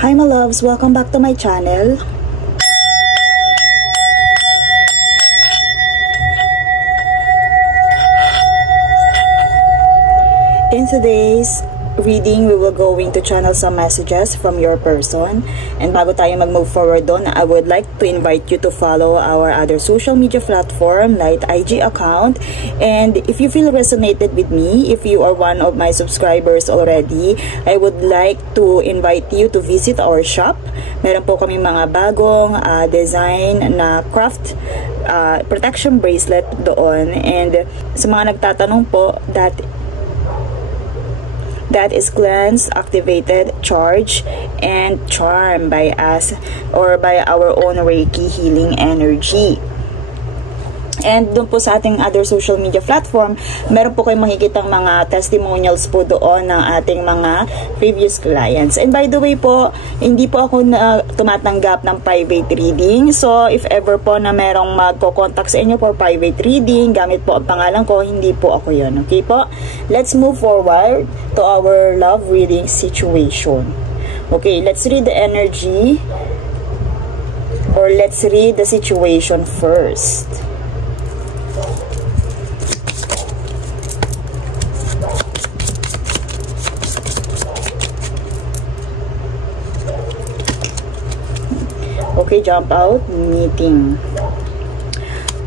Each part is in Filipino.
Hi my loves, welcome back to my channel. In today's reading, we will going to channel some messages from your person. And bago tayo mag-move forward doon, I would like to invite you to follow our other social media platform like IG account. And if you feel resonated with me, if you are one of my subscribers already, I would like to invite you to visit our shop. Meron po kami mga bagong design na craft protection bracelet doon. And sa mga nagtatanong po, that is cleanse, activated, charge, and charm by us or by our own Reiki healing energy. And doon po sa ating other social media platform, meron po kayong makikitang mga testimonials po doon ng ating mga previous clients. And by the way po, hindi po ako tumatanggap ng private reading. So, if ever po na merong magko-contact sa inyo for private reading, gamit po ang pangalan ko, hindi po ako yun. Okay po? Let's move forward to our love reading situation. Okay, let's read the energy or let's read the situation first. Okay, jump out, meeting.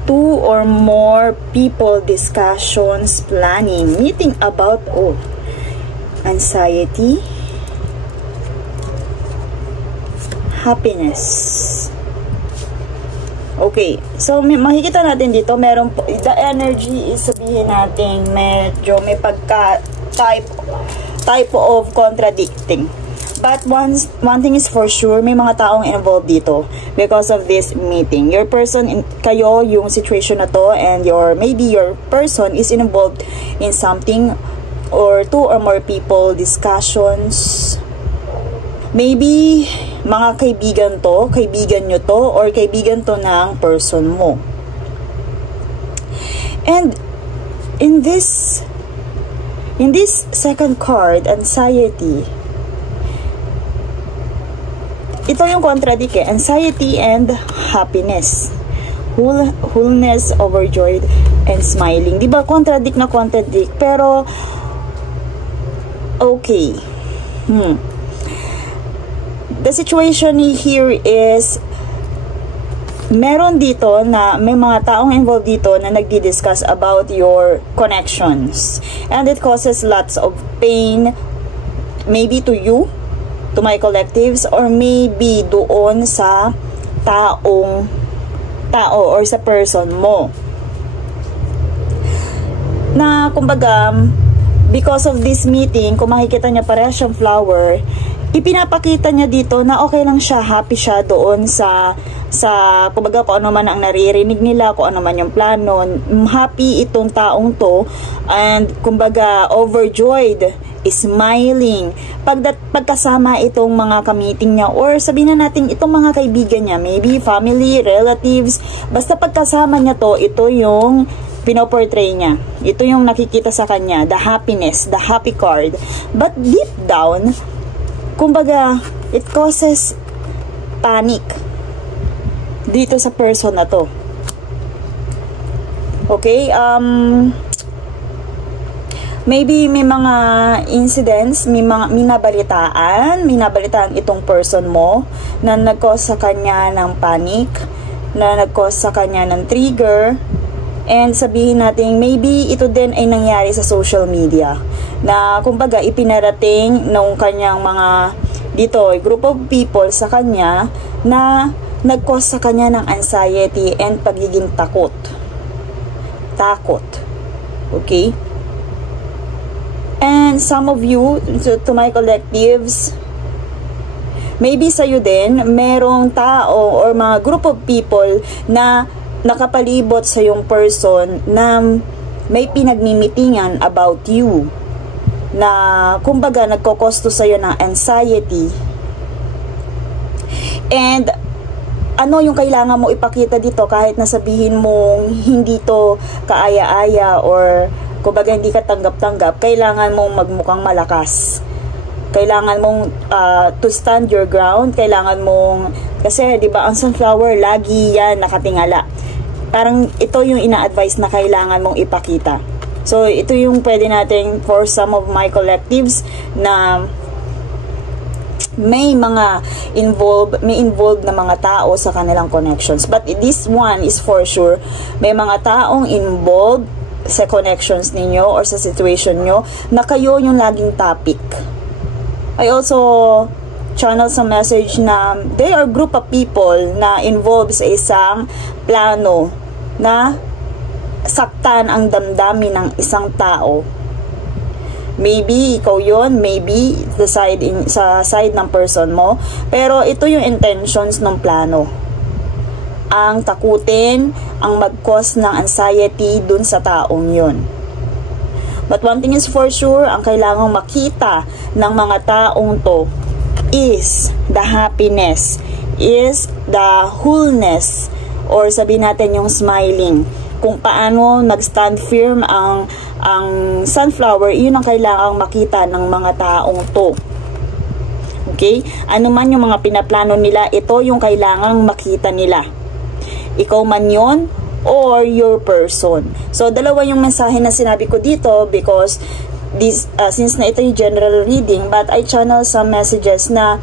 2 or more people, discussions, planning, meeting about, anxiety, happiness. Okay, so makikita natin dito, meron po, the energy is sabihin natin medyo may pagka type of contradicting. But one thing is for sure, may mga taong involved dito because of this meeting. Your person, kayo, yung situation na to, and maybe your person is involved in something, or 2 or more people, discussions. Maybe mga kaibigan nyo to, or kaibigan to ng person mo. And in this second card, anxiety, ito yung contradict anxiety and happiness, wholeness, overjoyed, and smiling. Diba contradict na contradict, pero okay. The situation here is meron dito na may mga taong involved dito na nagdi-discuss about your connections, and it causes lots of pain, maybe to you, to my collectives, or maybe doon sa tao or sa person mo. Na kumbaga, because of this meeting, kung makikita niya parehas siyang flower, ipinapakita niya dito na okay lang siya, happy siya doon sa kumbaga kung ano man ang naririnig nila, kung ano man yung plano, happy itong taong to, and kumbaga overjoyed, smiling pagkasama itong mga kamiting niya, or sabihin na natin itong mga kaibigan niya, maybe family, relatives, basta pagkasama niya to, ito yung pinoportray niya, ito yung nakikita sa kanya, the happiness, the happy card. But deep down, kumbaga, it causes panic dito sa person na to. Okay, maybe may mga incidents, may minabalitaan itong person mo na nag-cause sa kanya ng panic, na nag-cause sa kanya ng trigger, and sabihin natin maybe ito din ay nangyari sa social media, na kumbaga ipinarating ng kanyang mga dito, group of people sa kanya na nag-cause sa kanya ng anxiety and pagiging takot. Okay? And some of you, to my collectives, maybe sa'yo din, merong tao or mga group of people na nakapalibot sa yung person na may pinagmimitingan about you, na kumbaga nagkokosto sa'yo ng anxiety. And ano yung kailangan mo ipakita dito, kahit nasabihin mong hindi to kaaya-aya or kumbaga hindi ka tanggap-tanggap, kailangan mong magmukhang malakas. Kailangan mong to stand your ground. Kailangan mong, kasi di ba ang sunflower, lagi yan nakatingala. Parang ito yung ina-advise na kailangan mong ipakita. So, ito yung pwede natin for some of my collectives na may involved na mga tao sa kanilang connections. But this one is for sure, may mga taong involved sa connections ninyo or sa situation nyo na kayo yung laging topic. I also channel some message na they are group of people na involved sa isang plano na saktan ang damdamin ng isang tao. Maybe ikaw yon, maybe sa side ng person mo, pero ito yung intentions ng plano. Ang takutin, ang mag-cause ng anxiety dun sa taong yon. But one thing is for sure, ang kailangang makita ng mga taong to is the happiness, is the wholeness, or sabihin natin yung smiling. Kung paano nag-stand firm ang sunflower, yun ang kailangang makita ng mga taong to. Okay? Ano man yung mga pinaplano nila, ito yung kailangang makita nila. Ikaw man yun, or your person. So, dalawa yung mensahe na sinabi ko dito because this, since na ito yung general reading, but I channel some messages na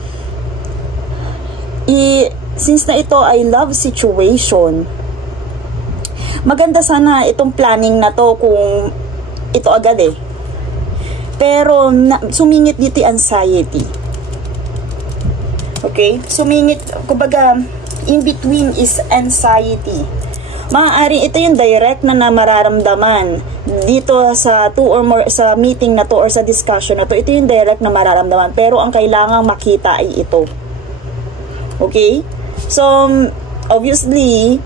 since na ito ay love situation, maganda sana itong planning na to kung ito agad eh. Pero sumingit dito anxiety. Okay? Sumingit, kumbaga, in between is anxiety. Maaari ito yung direct na mararamdaman dito sa sa meeting na to or sa discussion na to. Ito yung direct na mararamdaman. Pero ang kailangang makita ay ito. Okay? So, obviously,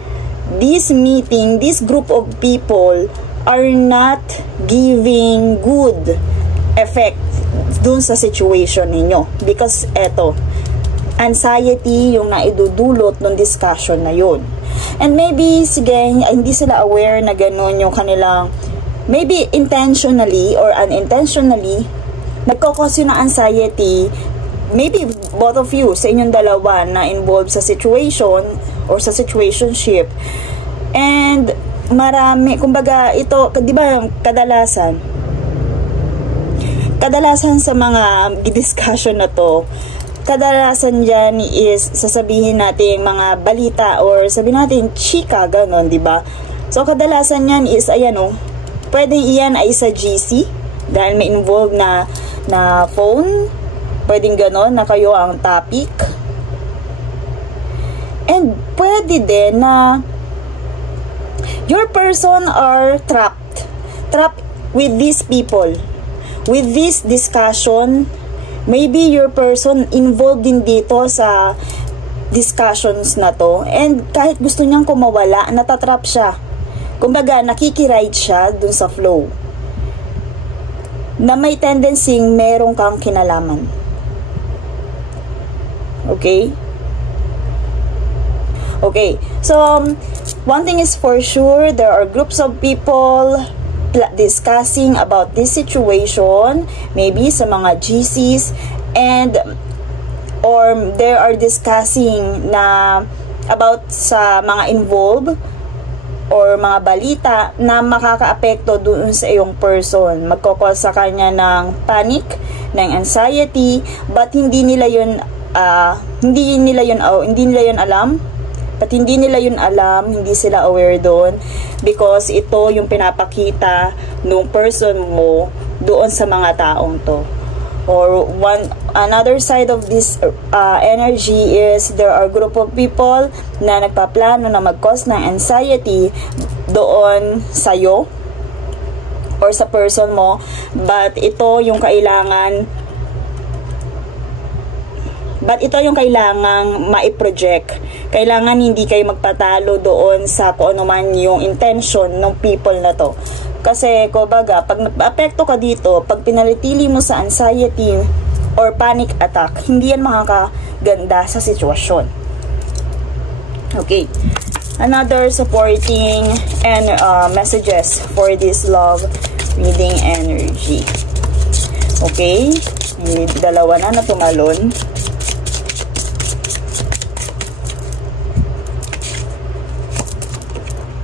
this meeting, this group of people are not giving good effect dun sa situation ninyo. Because eto, anxiety yung naidudulot ng discussion na yun. And maybe, sige, hindi sila aware na ganun yung kanilang, maybe intentionally or unintentionally, nagkakos yun ng anxiety. Maybe both of you, sa inyong dalawa na involved sa situation or sa situationship. And marami, kumbaga ito, di ba kadalasan sa mga discussion na to, kadalasan dyan is sasabihin natin mga balita or sabihin natin chika, ganon, di ba? So kadalasan yan is, ayan o, pwede iyan ay sa GC dahil may involved na phone. Pwedeng ganon na kayo ang topic. And pwede din na your person are trapped with these people, with this discussion. Maybe your person involved din dito sa discussions na to, and kahit gusto niyang kumawala, natatrap siya. Kumbaga, nakikiride siya dun sa flow na may tendency merong kang kinalaman. Okay? Okay. So, one thing is for sure, there are groups of people discussing about this situation, maybe sa mga GCs, and or they are discussing na about sa mga involved or mga balita na makakaapekto doon sa iyong person. Magkakos sa kanya ng panic, ng anxiety, but hindi nila yun alam. But hindi nila yun alam, hindi sila aware doon because ito yung pinapakita ng person mo doon sa mga taong to. Or another side of this energy is there are group of people na nagpaplano na mag-cause ng anxiety doon sa'yo or sa person mo, but ito yung kailangang ma-project. Kailangan hindi kayo magpatalo doon sa kung ano man yung intention ng people na to. Kasi, kumbaga, pag nag-apekto ka dito, pag pinalitili mo sa anxiety or panic attack, hindi yan makakaganda sa sitwasyon. Okay. Another supporting and messages for this love reading energy. Okay. May dalawa na tumalon.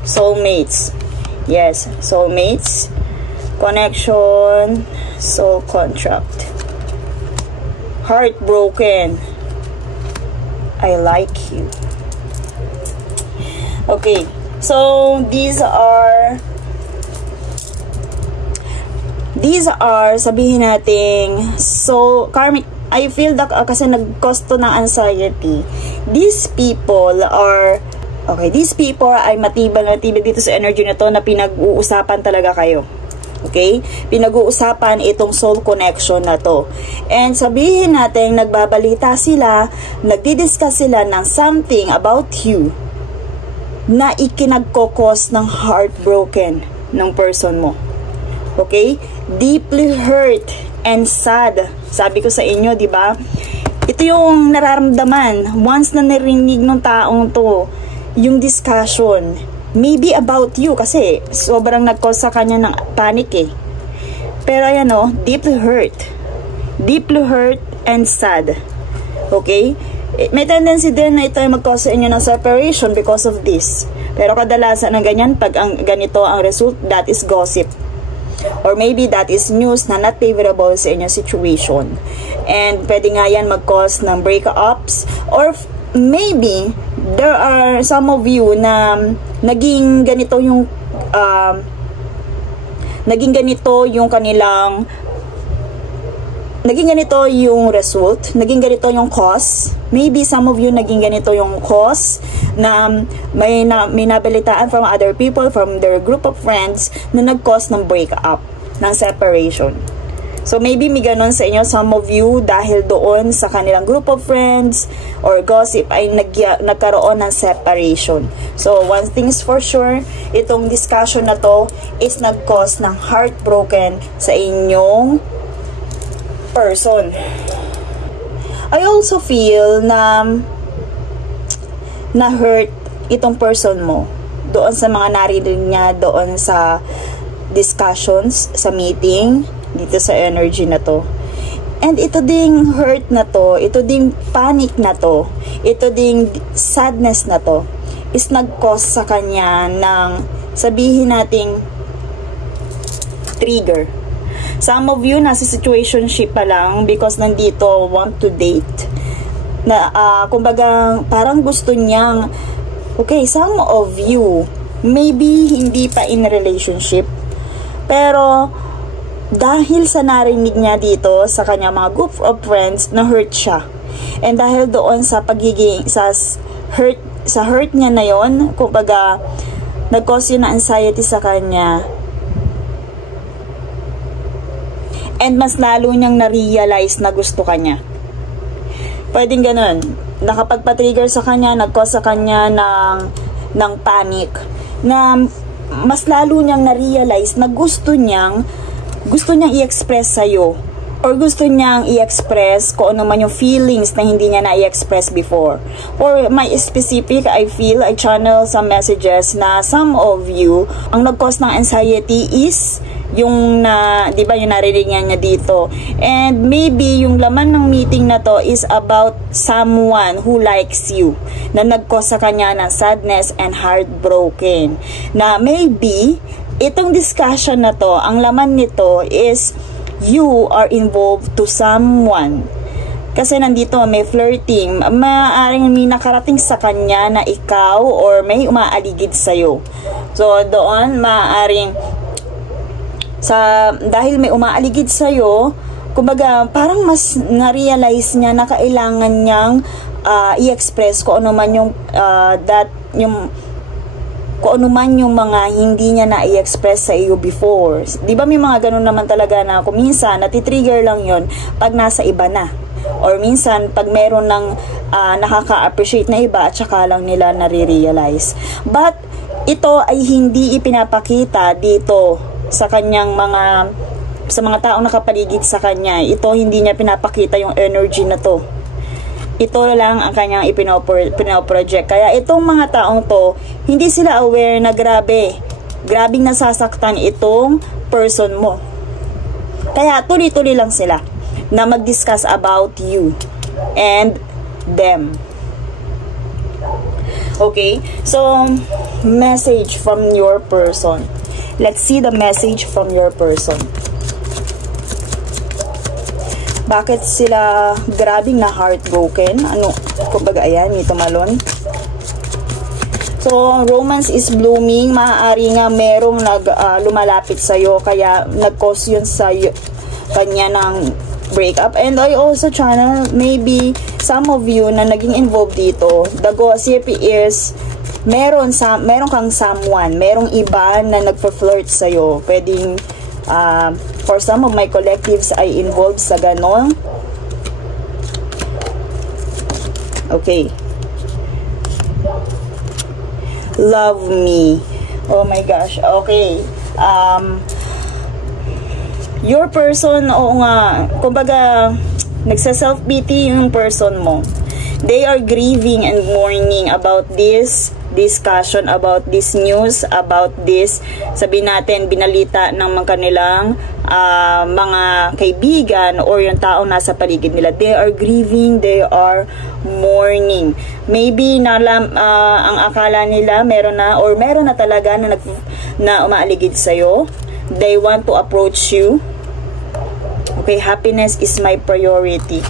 Soulmates. Yes, soulmates. Connection. Soul contract. Heartbroken. I like you. Okay. So, these are sabihin nating so karmic. I feel that kasi nag-cause to ng anxiety. These people ay matibay dito sa energy na to na pinag-uusapan talaga kayo. Okay? Pinag-uusapan itong soul connection na to. And sabihin natin, nagbabalita sila, nagdi-discuss sila ng something about you na ikinagkokos ng heartbroken ng person mo. Okay? Deeply hurt and sad. Sabi ko sa inyo, di ba? Ito yung nararamdaman once na narinig ng taong to yung discussion. Maybe about you kasi sobrang nag-cause sa kanya ng panic eh. Pero ayan o, deeply hurt. Deeply hurt and sad. Okay? May tendency din na ito ay mag-cause sa inyo ng separation because of this. Pero kadalasan ng ganyan, pag ganito ang result, that is gossip. Or maybe that is news na not favorable sa inyong situation. And pwede nga yan mag-cause ng breakups. Or maybe, there are some of you na naging ganito yung result, naging ganito yung cause. Maybe some of you naging ganito yung cause na may nabalitaan from other people, from their group of friends na nag-cause ng breakup, ng separation. So maybe may ganon sa inyo, some of you, dahil doon sa kanilang group of friends or gossip ay nagkaroon ng separation. So one thing's for sure, itong discussion na to is nag-cause ng heartbroken sa inyong person. I also feel na hurt itong person mo doon sa mga narinig niya doon sa discussions, sa meeting, dito sa energy na to. And ito ding hurt na to, ito ding panic na to, ito ding sadness na to is nag-cause sa kanya ng, sabihin nating, trigger. Some of you nasa situationship pa lang because nandito want to date. Na kumbaga parang gusto niyang, okay, some of you maybe hindi pa in relationship, pero dahil sa narinig niya dito sa kanya mga group of friends, na hurt siya. And dahil doon sa pagiging sa hurt niya na yon, kumbaga nag-cause yun na anxiety sa kanya. And mas lalo niyang na-realize na gusto kanya. Pwedeng ganun. Nakapagpa-trigger sa kanya, nag-cause sa kanya ng panic. Na mas lalo niyang na-realize na gusto niyang i-express sa'yo. Or gusto niyang i-express kung ano man yung feelings na hindi niya na-i-express before. Or may specific, I feel, I channel some messages na some of you, ang nag-cause ng anxiety is yung di ba yung narinig niya dito. And maybe yung laman ng meeting na to is about someone who likes you, na nag-cause sa kanya ng sadness and heartbroken. Na maybe itong discussion na to, ang laman nito is you are involved to someone. Kasi nandito may flirting, maaaring may nakarating sa kanya na ikaw or may umaaligid sa'yo. So doon maaaring dahil may umaaligid sa'yo, kumbaga parang mas na-realize niya na kailangan niyang i-express kung ano man yung kung ano man yung mga hindi niya na i-express sa iyo before. Di ba may mga ganun naman talaga na kung minsan natitrigger lang yon pag nasa iba na, or minsan pag meron ng nakaka-appreciate na iba at saka lang nila nare-realize. But ito ay hindi ipinapakita dito sa kanyang sa mga taong nakapaligid sa kanya. Ito hindi niya pinapakita yung energy na to. Ito lang ang kanyang ipinoproject. Kaya itong mga taong to, hindi sila aware na grabing nasasaktan itong person mo. Kaya tuloy-tuloy lang sila. na mag-discuss about you and them. Okay, so message from your person. Let's see the message from your person. Bakit sila grabing na heartbroken? Ano, kumbaga ayan, may tumalon. So, romance is blooming. Maaari nga merong lumalapit sa'yo, kaya nag-cause yun sa'yo, kanya ng breakup. And I also channel, maybe some of you na naging involved dito, the gossip is, meron kang someone, merong iba na nagpa-flirt sa'yo. Pwedeng, for some of my collectives ay involved sa ganon. Okay. Love me. Oh my gosh. Okay. Your person, oo nga, kumbaga, nagsa-self-pity yung person mo. They are grieving and mourning about this discussion, about this news, about this, sabihin natin, binalita ng mga kanilang mga kaibigan or yung tao nasa paligid nila. They are grieving, they are mourning. Maybe ang akala nila meron na or meron na talaga na umaaligid sa'yo. They want to approach you. Okay, happiness is my priority.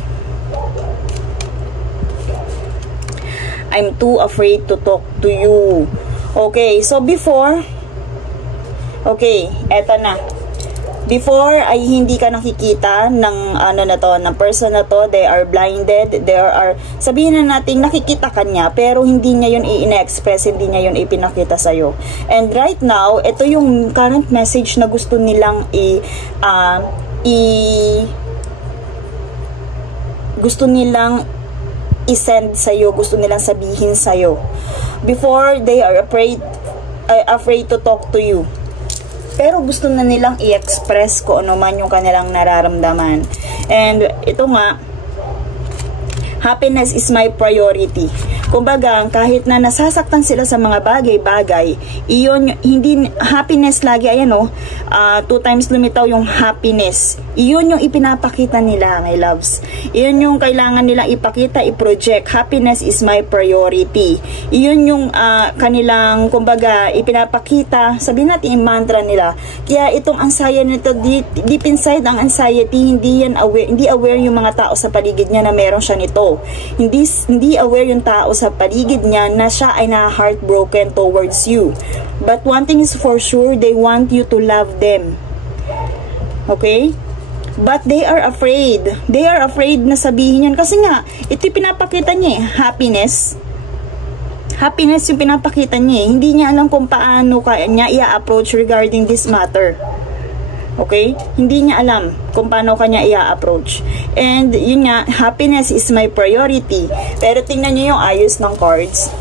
I'm too afraid to talk to you. Okay, so before, okay, eto na. Before ay hindi ka nakikita ng ng person na to, they are blinded, sabihin na natin nakikita ka niya, pero hindi niya yun i-express, hindi niya yun ipinakita sa'yo. And right now, ito yung current message na gusto nilang i-send sa'yo, gusto nilang sabihin sa'yo. Before, they are afraid to talk to you. Pero gusto na nilang i-express kung ano man yung kanilang nararamdaman. And ito nga, happiness is my priority. Kumbaga, kahit na nasasaktan sila sa mga bagay-bagay, iyon, hindi, happiness lagi, ayan o, 2 times lumitaw yung happiness. Iyon yung ipinapakita nila, my loves. Iyon yung kailangan nilang ipakita, i-project. Happiness is my priority. Iyon yung kanilang, kumbaga, ipinapakita, sabihin natin yung mantra nila. Kaya itong anxiety nito, deep inside ang anxiety, hindi aware yung mga tao sa paligid niya na meron siya nito. Hindi aware yung tao sa paligid niya na siya ay na-heartbroken towards you. But one thing is for sure, they want you to love them. Okay? But they are afraid. They are afraid na sabihin yun. Kasi nga, ito pinapakita niya happiness. Happiness yung pinapakita niya. Hindi niya alam kung paano niya i-approach regarding this matter. Okay? Hindi niya alam kung paano kanya i-approach. And yun nga, happiness is my priority. Pero tingnan niyo yung ayos ng cards.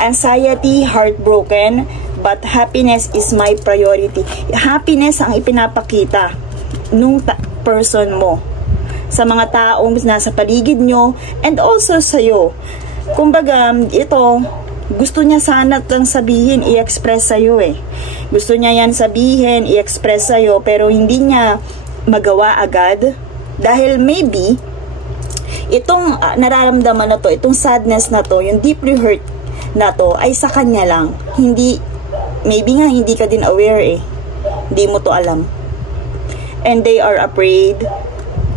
Anxiety, heartbroken, but happiness is my priority. Happiness ang ipinapakita nung person mo sa mga taong nasa paligid nyo and also sa'yo. Kumbaga, ito, gusto niya sana itong sabihin, i-express sa'yo eh. Gusto niya yan sabihin, i-express sa'yo, pero hindi niya magawa agad. Dahil maybe, itong nararamdaman na to, itong sadness na to, yung deeply hurt na to, ay sa kanya lang. Hindi, maybe nga hindi ka din aware eh. Hindi mo to alam. And they are afraid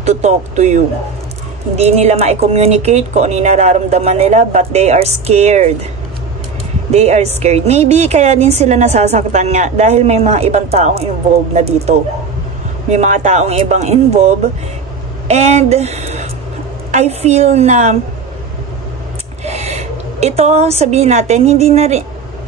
to talk to you. Hindi nila ma-communicate kung ano yung nararamdaman nila, but they are scared. They are scared. Maybe kaya din sila nasasaktan nga dahil may mga ibang taong involved na dito. May mga taong ibang involved. And I feel na ito, sabihin natin, hindi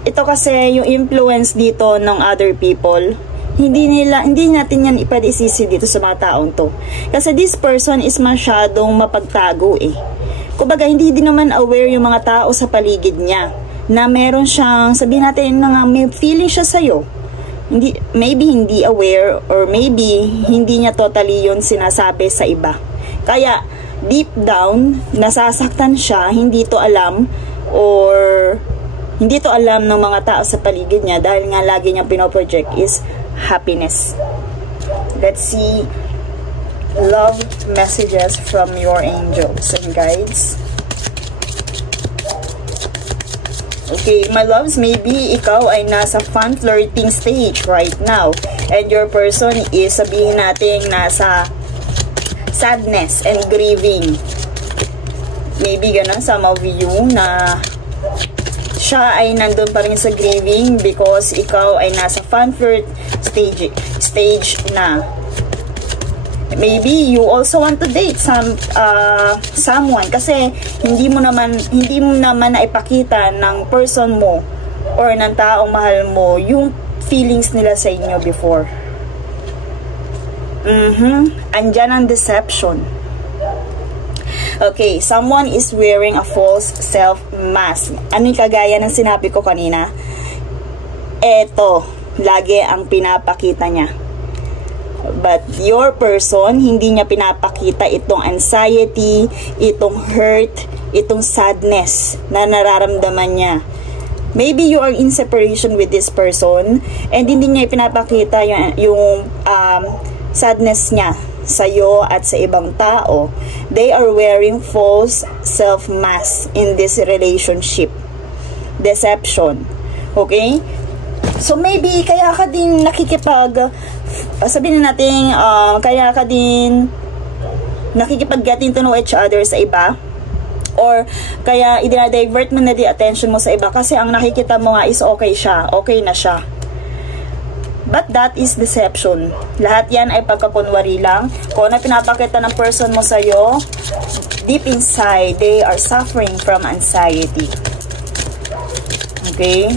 ito kasi yung influence dito ng other people. Hindi natin yan pwede isisi dito sa mga taong to. Kasi this person is masyadong mapagtago eh. Kumbaga, hindi din naman aware yung mga tao sa paligid niya na meron siyang, sabihin natin na may feeling siya sa'yo. Maybe hindi aware or maybe hindi niya totally yun sinasabi sa iba. Kaya, deep down, nasasaktan siya, hindi to alam or hindi to alam ng mga tao sa paligid niya dahil nga lagi niyang pinoproject is happiness. Let's see love messages from your angels and guides. Okay, my loves, maybe ikaw ay nasa fun flirting stage right now. And your person is, sabihin natin, nasa sadness and grieving. Maybe ganun, some of you na siya ay nandun pa rin sa grieving because ikaw ay nasa fun flirt stage na. Maybe you also want to date someone kasi hindi mo naman naipakita ng person mo or ng taong mahal mo yung feelings nila sa inyo before. Andyan ang deception. Okay, someone is wearing a false self-mask. Ano yung kagaya ng sinabi ko kanina? Eto, lagi ang pinapakita niya. But your person, hindi niya pinapakita itong anxiety, itong hurt, itong sadness na nararamdaman niya. Maybe you are in separation with this person and hindi niya pinapakita yung sadness niya sa'yo at sa ibang tao. They are wearing false self-mask in this relationship. Deception. Okay? So maybe kaya ka din sabihin natin, kaya ka din nakikipag-getting to know each other sa iba, or kaya i-divert mo na the attention mo sa iba kasi ang nakikita mo nga is okay na siya. But that is deception. Lahat yan ay pagkakunwari lang. Kung ano pinapakita ng person mo sa'yo, deep inside, they are suffering from anxiety. Okay?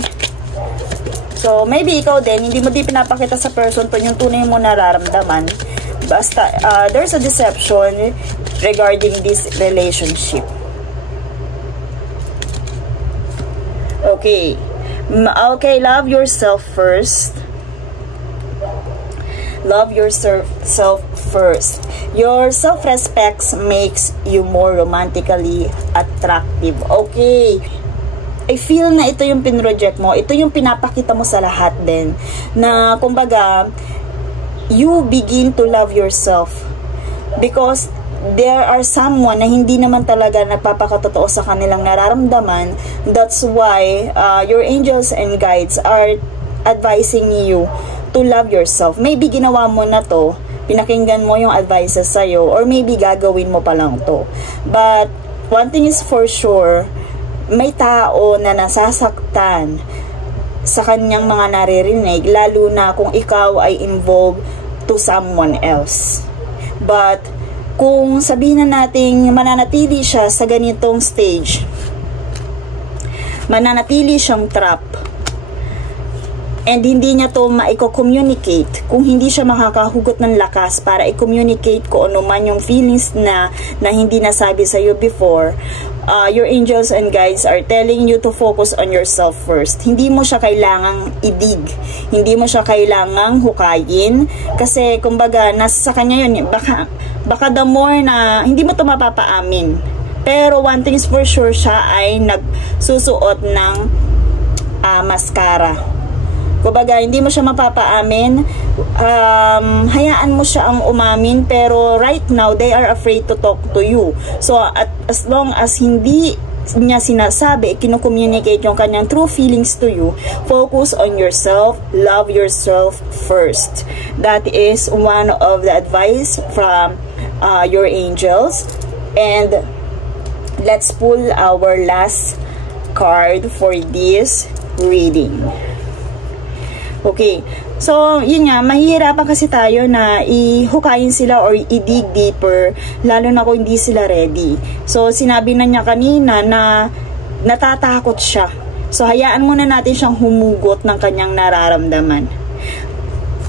So, maybe ikaw din, hindi mo di pinapakita sa person to yung tunay mo nararamdaman. Basta, there's a deception regarding this relationship. Okay. Okay, love yourself first. Love yourself first. Your self-respect makes you more romantically attractive. Okay. I feel na ito yung pinroject mo. Ito yung pinapakita mo sa lahat din. Na, kumbaga, you begin to love yourself. Because there are someone na hindi naman talaga nagpapakatotoo sa kanilang nararamdaman. That's why your angels and guides are advising you to love yourself. Maybe ginawa mo na to, pinakinggan mo yung advices sa'yo, or maybe gagawin mo pa lang to. But, one thing is for sure, may tao na nasasaktan sa kanyang mga naririnig, lalo na kung ikaw ay involved to someone else. But, kung sabihin na natin mananatili siya sa ganitong stage, mananatili siyang trap, and hindi niya to maiko-communicate, kung hindi siya makakahugot ng lakas para i-communicate kung ano man yung feelings na hindi nasabi sa'yo before, your angels and guides are telling you to focus on yourself first. Hindi mo siya kailangang idig, hindi mo siya kailangang hukayin, kasi kumbaga nasa sa kanya yun, baka the more na hindi mo to mapapaamin, pero one thing is for sure, siya ay nagsusuot ng mascara. Kumbaga, hindi mo siya mapapaamin, hayaan mo siya ang umamin, pero right now, they are afraid to talk to you. So, as long as hindi niya sinasabi, kino-communicate yung kanyang true feelings to you, focus on yourself, love yourself first. That is one of the advice from your angels. And let's pull our last card for this reading. Okay, so yun nga, mahihirapan kasi tayo na ihukayin sila or i-dig deeper, lalo na kung hindi sila ready. So sinabi na niya kanina na natatakot siya. So hayaan muna natin siyang humugot ng kanyang nararamdaman.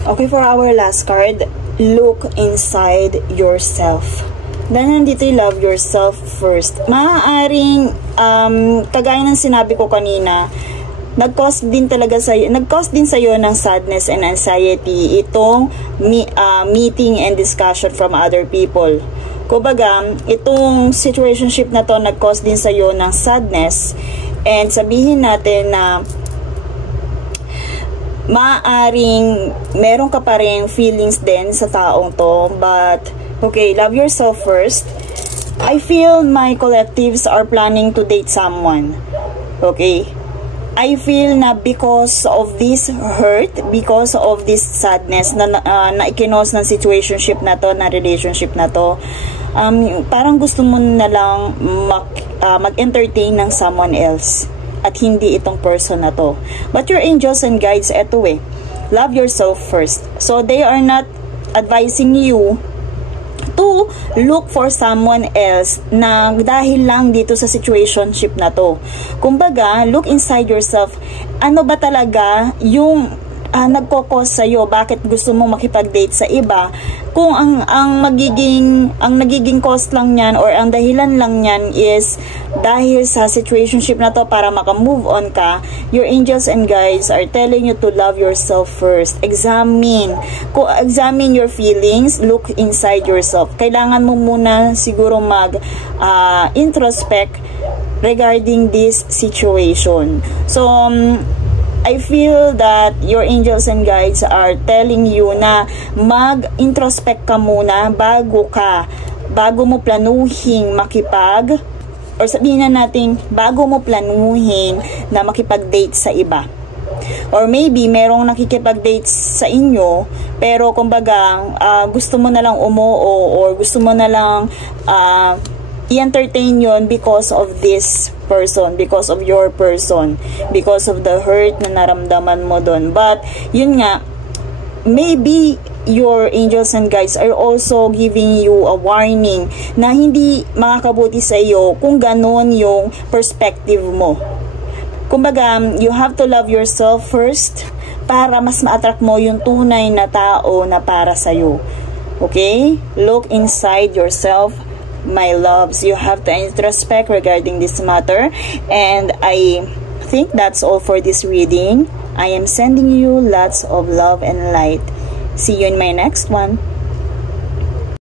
Okay, for our last card, look inside yourself. Dahil nandito yung love yourself first. Maaaring, kagaya ng sinabi ko kanina, nag-cause din sa'yo ng sadness and anxiety itong meeting and discussion from other people. Kumbaga, itong situationship na to nag-cause din sa'yo ng sadness, and sabihin natin na maaaring meron ka pa rin feelings din sa taong to, but Okay, love yourself first. I feel my collectives are planning to date someone. Okay? I feel na because of this hurt, because of this sadness na ikinos ng situationship na to, na relationship na to, parang gusto mo na lang mag-entertain ng someone else at hindi itong person na to. But your angels and guides, eto love yourself first. So they are not advising you to look for someone else na dahil lang dito sa situationship na to. Kumbaga, look inside yourself. Ano ba talaga yung nagko-cause sa'yo? Bakit gusto mong makipag-date sa iba? Kung ang nagiging cause lang yan or ang dahilan lang yan is dahil sa situationship na to para maka-move on ka, your angels and guides are telling you to love yourself first. Examine your feelings, look inside yourself. Kailangan mo muna siguro introspect regarding this situation. So, I feel that your angels and guides are telling you na mag-introspect ka muna bago mo planuhin or sabihin na natin, bago mo planuhin na makipag-date sa iba. Or maybe, merong nakikipag-date sa inyo, pero kumbaga, gusto mo na lang or gusto mo na lang i-entertain yon because of this person, because of your person, because of the hurt na naramdaman mo doon. But, yun nga, maybe your angels and guides are also giving you a warning na hindi makakabuti sa iyo kung ganon yung perspective mo. Kumbaga, you have to love yourself first para mas ma-attract mo yung tunay na tao na para sa'yo. Okay? Look inside yourself, my loves. You have to introspect regarding this matter, and I think that's all for this reading. I am sending you lots of love and light. See you in my next one.